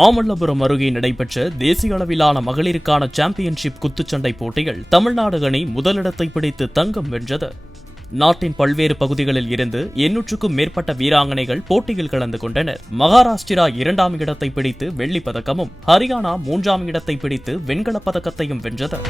மாமல்லபுரம் அருகே நடைபெற்ற தேசிய அளவிலான மகளிருக்கான சாம்பியன்ஷிப் குத்துச்சண்டை போட்டிகள் தமிழ்நாடு அணி முதலிடத்தை பிடித்து தங்கம் வென்றது. நாட்டின் பல்வேறு பகுதிகளில் இருந்து 800க்கும் மேற்பட்ட வீராங்கனைகள் போட்டியில் கலந்து கொண்டனர். மகாராஷ்டிரா 2ஆம் இடத்தை பிடித்து வெள்ளிப் பதக்கமும், ஹரியானா 3ஆம் இடத்தை பிடித்து வெண்கலப் பதக்கத்தையும் வென்றது.